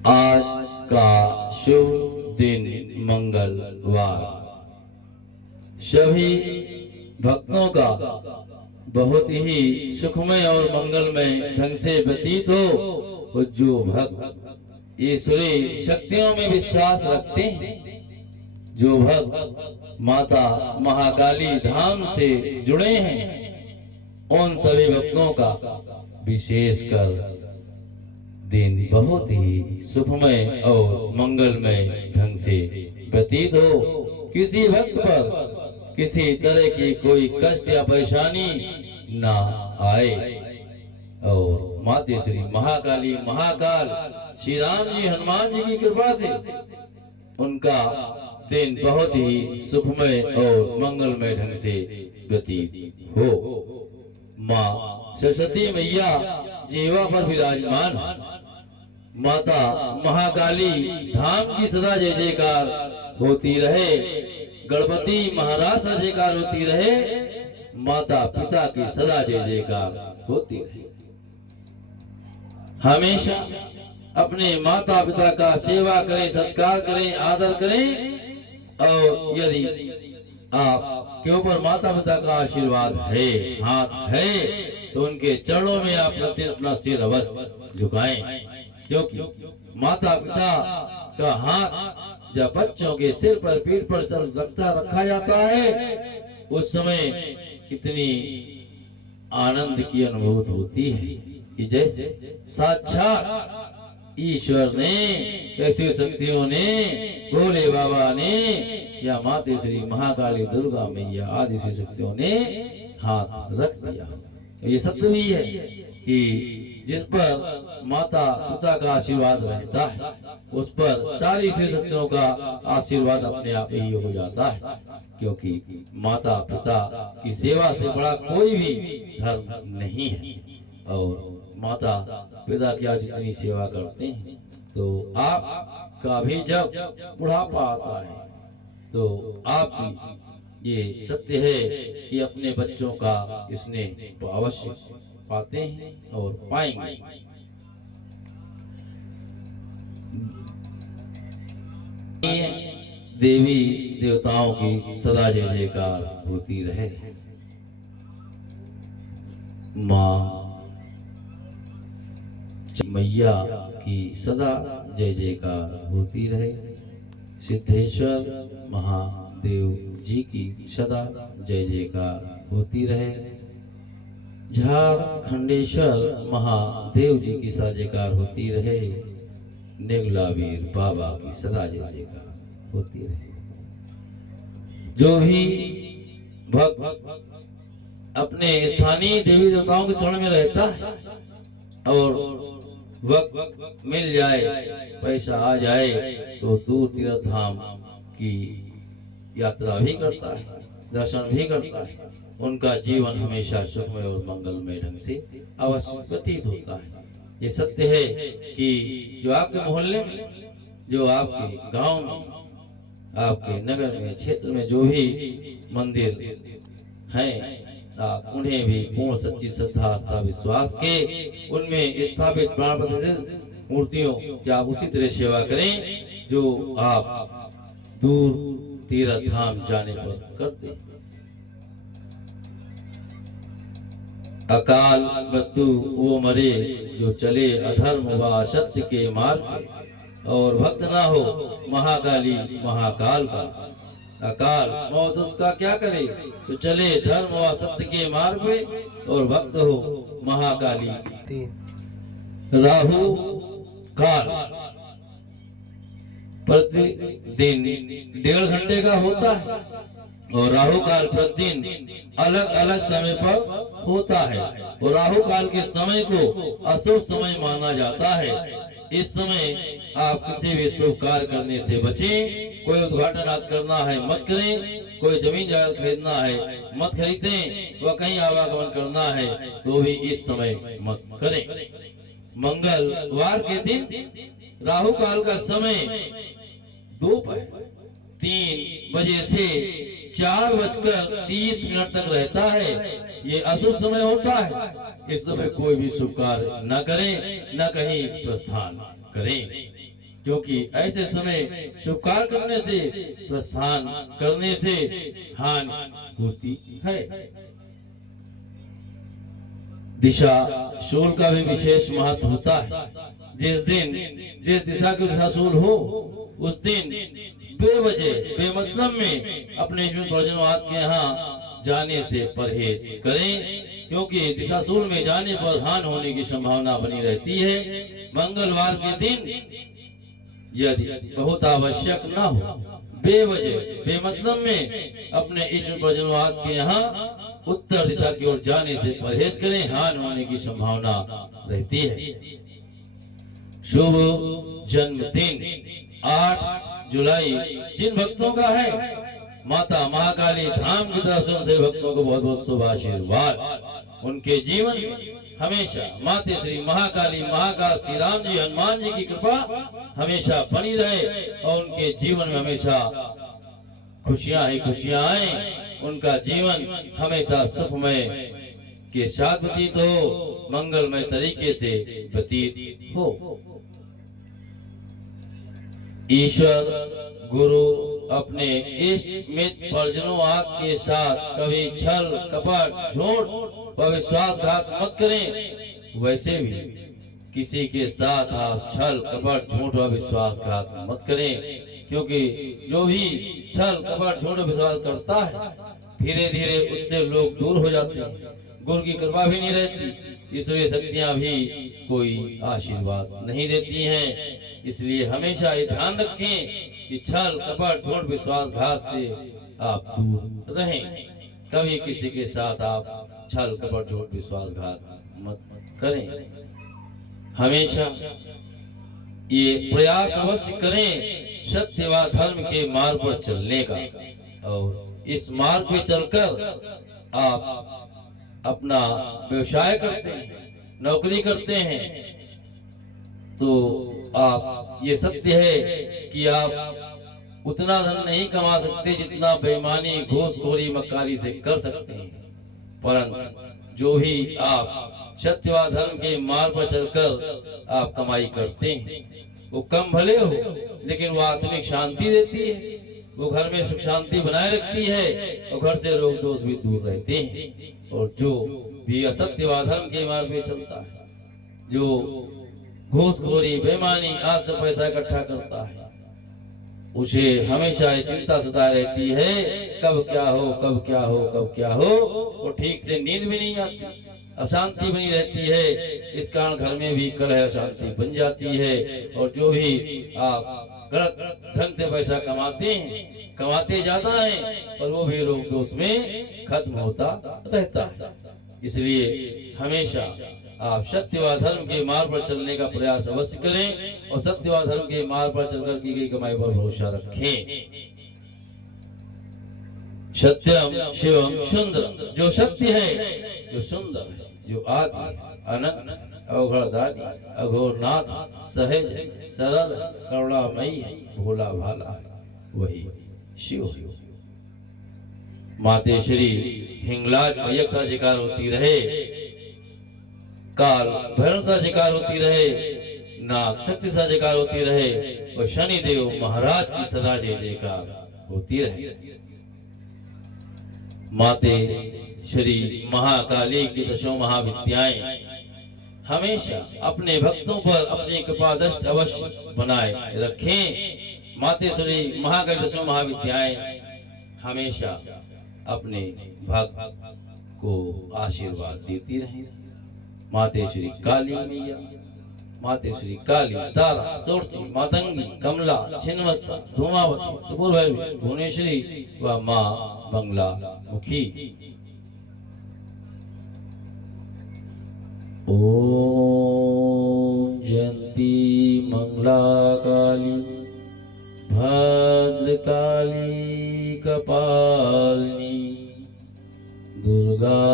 आज का शुभ दिन मंगलवार सभी भक्तों का बहुत ही सुखमय और मंगलमय ढंग से व्यतीत हो। और जो भक्त ईश्वरीय शक्तियों में विश्वास रखते हैं, जो भक्त माता महाकाली धाम से जुड़े हैं, उन सभी भक्तों का विशेषकर दिन बहुत ही सुखमय और मंगलमय ढंग से व्यतीत हो। किसी भक्त पर किसी तरह की कोई कष्ट या परेशानी ना आए और माता श्री महाकाली महाकाल श्री राम जी हनुमान जी की कृपा से उनका दिन बहुत ही सुखमय और मंगलमय ढंग से व्यतीत हो। माँ सरस्वती मैया जीवा पर विराजमान, माता महाकाली धाम की सदा जय जयकार होती रहे, गणपति महाराज सदा जयकार होती रहे, माता पिता की सदा जय जयकार होती रहे। हमेशा अपने माता पिता का सेवा करें, सत्कार करें, आदर करें। और यदि आप के ऊपर माता पिता का आशीर्वाद है, हाथ है, तो उनके चरणों में आप प्रतिदिन अपना सिर अवश्य झुकाएं, क्योंकि माता पिता का हाथ जब बच्चों के सिर पर, पीठ पर रखा जाता है, उस समय इतनी आनंद की अनुभूति होती है कि जैसे साक्षात ईश्वर ने, ऐसी शक्तियों ने, भोले बाबा ने या माता श्री महाकाली दुर्गा मैया आदि शक्तियों ने हाथ रख दिया। ये सत्य भी है कि जिस पर माता पिता का आशीर्वाद रहता है, उस पर सारी शक्तियों का आशीर्वाद अपने आप ही हो जाता है, क्योंकि माता पिता की सेवा से बड़ा कोई भी धर्म नहीं है। और माता पिता की आज जितनी सेवा करते हैं, तो आप का भी जब बुढ़ापा आता है, तो आप ये सत्य है कि अपने बच्चों का स्नेह अवश्य पाते हैं और पाएंगे। देवी देवताओं की सदा जय जयकार होती रहे। माँ मैया की सदा जय जयकार होती रहे। सिद्धेश्वर महादेव जी की सदा जय जयकार होती रहे। झारखंडेश्वर महादेव जी की सदा जयकार होती रहे। नेगलावीर बाबा की सदा जय जयकार होती रहे। जो भी भक्त अपने स्थानीय देवी देवताओं के शरण में रहता है और वक्त मिल जाए, पैसा आ जाए, तो दूर तीर्थ धाम की यात्रा भी करता है, दर्शन भी करता है, उनका जीवन हमेशा सुखमय और मंगलमय ढंग से अवश्य व्यतीत होता है। ये सत्य है कि जो आपके मोहल्ले में, जो आपके गांव में, आपके नगर में, क्षेत्र में जो भी मंदिर हैं, आप उन्हें भी पूर्ण सच्ची श्रद्धा, आस्था, विश्वास के उनमें स्थापित प्राण प्रतिष्ठित मूर्तियों की आप उसी तरह सेवा करें जो आप दूर तीर्थ धाम जाने पर करते। अकाल मृत्यु वो मरे जो चले अधर्म व असत्य के मार्ग पे, और भक्त ना हो महाकाली महाकाल का। अकाल मौत उसका क्या करे, तो चले धर्म व सत्य के मार्ग पे, और भक्त हो महाकाली। राहु काल प्रतिदिन 1.5 घंटे का होता है, और राहु काल प्रतिदिन अलग अलग समय पर होता है। और राहु काल के समय को अशुभ समय माना जाता है। इस समय आप किसी भी शुभ कार्य करने से बचें। कोई उद्घाटन आज करना है मत करें, कोई जमीन जायदाद खरीदना है मत खरीदें, व कहीं आवागमन करना है तो भी इस समय मत करें। मंगलवार के दिन राहु काल का समय दोपहर 3 बजे से 4:30 तक रहता है। ये अशुभ समय होता है। इस समय कोई भी शुभ कार्य न करें, न कहीं प्रस्थान करें। क्योंकि ऐसे समय शुभ कार्य करने से, प्रस्थान करने से हानि होती है। दिशा शूल का भी विशेष महत्व होता है। जिस दिन जिस दिशा की दिशा शूल हो, उस दिन बेवजह बेमतलब में अपने परिजनवाद के यहाँ जाने से परहेज करें, क्योंकि दिशाशूल में जाने पर हानि होने की संभावना बनी रहती है। मंगलवार के दिन यदि बहुत आवश्यक न हो, बेवजह बेमतलब में अपने इष्ट परिजनवाद के यहाँ उत्तर दिशा की ओर जाने से परहेज करें, हानि होने की संभावना रहती है। शुभ जन्मदिन 8 जुलाई जिन भक्तों का है, माता महाकाली धाम की तरफ से उनसे भक्तों को बहुत बहुत शुभ आशीर्वाद। उनके जीवन में हमेशा माते श्री महाकाली महाकाल श्री राम जी हनुमान जी की कृपा हमेशा बनी रहे और उनके जीवन में हमेशा खुशियां ही खुशियां आए। उनका जीवन हमेशा सुखमय के साथ व्यतीत हो, मंगलमय तरीके से व्यतीत हो। ईश्वर गुरु अपने इष्ट मित्र परिजनों के साथ कभी छल कपट झूठ व विश्वासघात मत करें। वैसे भी किसी के साथ आप छल कपट झूठ व विश्वासघात मत करें, क्योंकि जो भी छल कपट झूठ विश्वास करता है, धीरे धीरे उससे लोग दूर हो जाते हैं। गुरु की कृपा भी नहीं रहती, ईश्वरीय शक्तियां भी कोई आशीर्वाद नहीं देती हैं। इसलिए हमेशा ये ध्यान रखें कि छल कपट झूठ विश्वासघात से आप दूर रहें। कभी किसी के साथ आप छल कपट झूठ विश्वासघात मत करें। हमेशा ये प्रयास अवश्य करें सत्य व धर्म के मार्ग पर चलने का, और इस मार्ग पे चलकर आप अपना व्यवसाय करते हैं, नौकरी करते हैं, तो आप ये सत्य है कि आप उतना धन नहीं कमा सकते जितना बेईमानी घूसखोरी मक्कारी से कर सकते हैं। परंतु जो भी आप सत्य व धर्म के मार्ग पर चलकर आप कमाई करते हैं, वो कम भले हो लेकिन वो आत्मिक शांति देती है, वो घर में सुख शांति बनाए रखती है और घर से रोग दोष भी दूर रहते हैं। और जो भी असत्य व धर्म के मार्ग में चलता है, जो घूसखोरी बेईमानी आज से पैसा इकट्ठा करता है, उसे हमेशा ये चिंता सताए रहती है, कब क्या हो कब क्या हो कब क्या हो। वो ठीक से नींद भी नहीं आती, अशांति बनी रहती है। इस कारण घर में भी कलह अशांति बन जाती है। और जो भी आप गलत ढंग से पैसा कमाते हैं, कमाते जाता है, और वो भी रोग दोष में खत्म होता रहता है। इसलिए हमेशा आप सत्य व धर्म के मार्ग पर चलने का प्रयास अवश्य करें और सत्य व धर्म के मार्ग पर चलकर की गई कमाई पर भरोसा रखें। सत्यम शिवम सुंदर, जो सत्य है, जो सुंदर है, जो आदि अनंत अवघड़दानी अघोरनाथ सहज सरल करुणामयी है, भोला भाला वही शिव है। माते श्री हिंगलाज मैया सा जिकार होती रहे, काल भैरव सा जिकार होती रहे, नाग शक्ति सा जिकार होती रहे, और शनि देव महाराज की सदा जय जयकार होती रहे। माते श्री महाकाली की दशों महाविद्याएं हमेशा अपने भक्तों पर अपनी कृपा दृष्टि अवश्य बनाए रखें। माते श्री महाकाली दशों महाविद्याएं हमेशा अपने भक्त को आशीर्वाद देती रहे। माते श्री काली मैया, माते श्री काली, तारा, सोरची, मातंगी, कमला, छिन्नमस्ता, धूमावती, त्रिपुर भैरवी, भुवनेश्वरी व माँ बंगला मुखी। ओम जयंती मंगला काली भद्रकाली कपालिनी दुर्गा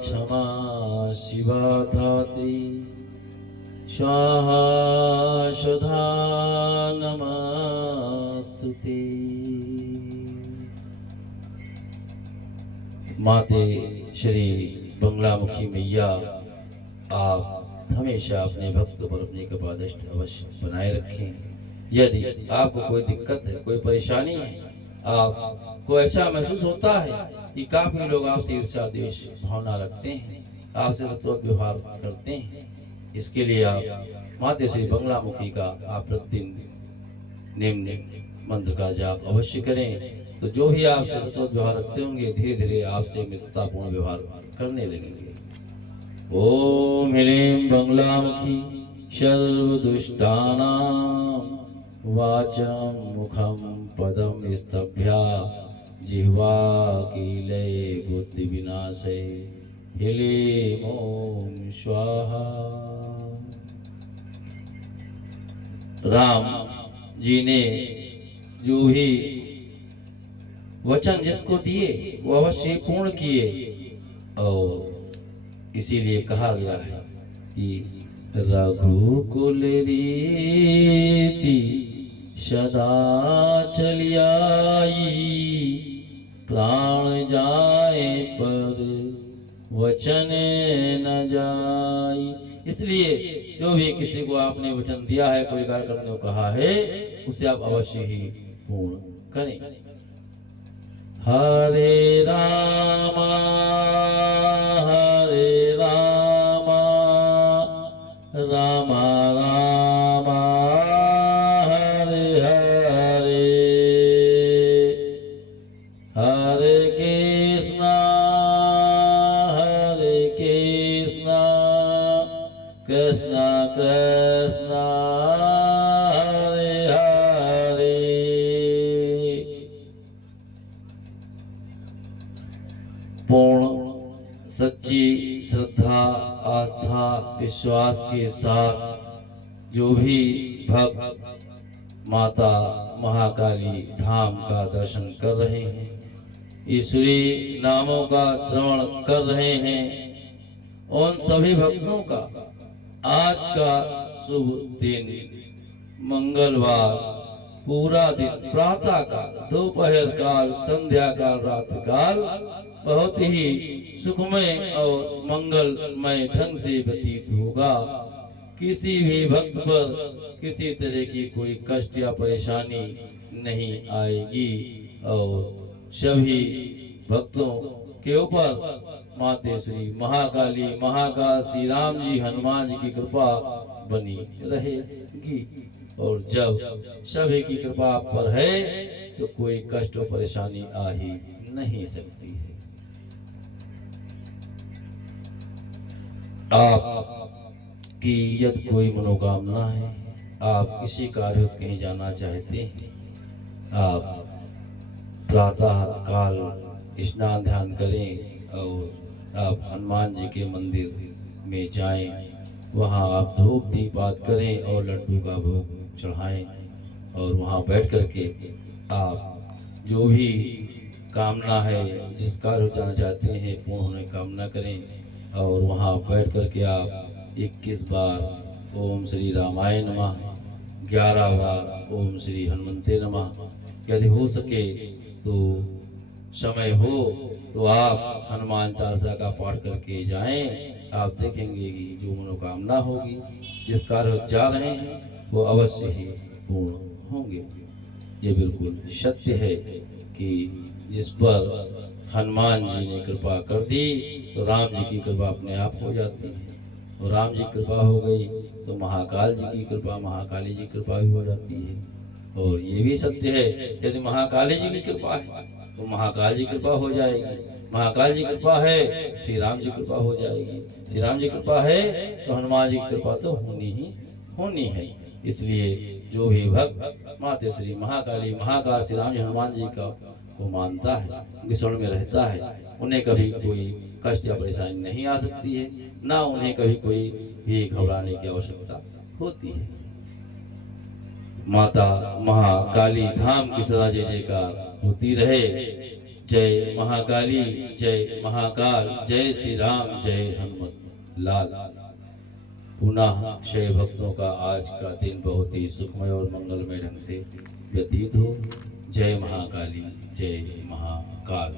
क्षमा शिवा धात्री स्वाहा सुधा नमस्तुते। माते श्री बंगलामुखी मैया, आप हमेशा अपने भक्तों पर अपनी कृपा दृष्टि अवश्य बनाए रखें। यदि आपको कोई दिक्कत है, कोई परेशानी है, आपको ऐसा महसूस होता है कि काफी लोग आपसे ईर्ष्या द्वेष भावना रखते हैं, आपसे सतत व्यवहार करते हैं, इसके लिए आप माता श्री बंगलामुखी का आप प्रतिदिन निम्न मंत्र का जाप अवश्य करें। तो जो भी आपसे सतत व्यवहार रखते होंगे धीरे धीरे आपसे मित्रतापूर्ण व्यवहार करने लगेंगे। ओम ह्रीं बंगलामुखी सर्वदुष्टानां वाचं मुखं पदं स्तभ्या जिह्वा कीले बुद्धि विनाशे ह्रीं ओम स्वाहा। राम जी ने जो भी वचन जिसको दिए वो अवश्य पूर्ण किए, और इसीलिए कहा गया है कि रघुकुल रीति सदा चली आई, प्राण जाए पर वचन न जाई। इसलिए जो भी किसी को आपने वचन दिया है, कोई कार्य करने को कहा है, उसे आप अवश्य ही पूर्ण करें। हरे रामा रामा रामा हरे हरे, हरे कृष्णा कृष्णा कृष्णा हरे हरे। पूर्ण सच्ची श्रद्धा आस्था विश्वास के साथ जो भी भक्त माता महाकाली धाम का दर्शन कर रहे हैं, ईश्वरी नामों का श्रवण कर रहे हैं, उन सभी भक्तों का आज का शुभ दिन मंगलवार पूरा दिन प्रातः काल, दोपहर काल, संध्या काल, रात काल बहुत ही सुखमय और मंगलमय ढंग से व्यतीत होगा। किसी भी भक्त पर किसी तरह की कोई कष्ट या परेशानी नहीं आएगी, और सभी भक्तों के ऊपर माते श्री महाकाली महाकाल श्री राम जी हनुमान जी की कृपा बनी रहेगी। और जब सभी की कृपा आप पर है तो कोई कष्ट और परेशानी आ ही नहीं सकती है। आपकी यदि कोई मनोकामना है, आप किसी कार्य कहीं जाना चाहते हैं, आप प्रातः काल स्नान ध्यान करें और आप हनुमान जी के मंदिर में जाएं, वहां आप धूप दीप आदि करें और लड्डू का भोग चढ़ाएं, और वहां बैठ करके आप जो भी कामना है, जिस कार्य जाना चाहते हैं, पूर्ण होने की कामना करें। और वहां बैठ करके आप 21 बार ओम श्री रामाय नमः, 11 बार ओम श्री हनुमंते नमः, यदि हो सके तो समय हो तो आप हनुमान चालीसा का पाठ करके जाएं। आप देखेंगे कि जो मनोकामना होगी, जिस कार्य जा रहे हैं, वो अवश्य ही पूर्ण होंगे। ये बिल्कुल सत्य है कि जिस पर हनुमान जी ने कृपा कर दी तो राम जी की कृपा अपने आप हो जाती है, और राम जी की कृपा हो गई तो महाकाल जी की कृपा, महाकाली जी की कृपा भी हो जाती है। और ये भी सत्य है, यदि महाकाली जी की कृपा है तो महाकाल जी कृपा हो जाएगी, महाकाल जी कृपा है श्री राम जी कृपा हो जाएगी, श्री राम जी कृपा है तो हनुमान जी की कृपा तो होनी ही होनी है। इसलिए जो भी भक्त माते श्री महाकाली महाकाल श्री राम जी हनुमान जी का वो मानता है, उनके शरण में रहता है, उन्हें कभी कोई कष्ट या परेशानी नहीं आ सकती है, ना उन्हें कभी कोई भी घबराने की आवश्यकता होती है। माता महाकाली धाम की सदा जय जयकार होती रहे। जय महाकाली, जय महाकाल, जय श्री राम, जय हनुमत लाल। पुनः शय भक्तों का आज का दिन बहुत ही सुखमय और मंगलमय ढंग से व्यतीत हो। जय महाकाली, जय महाकाल।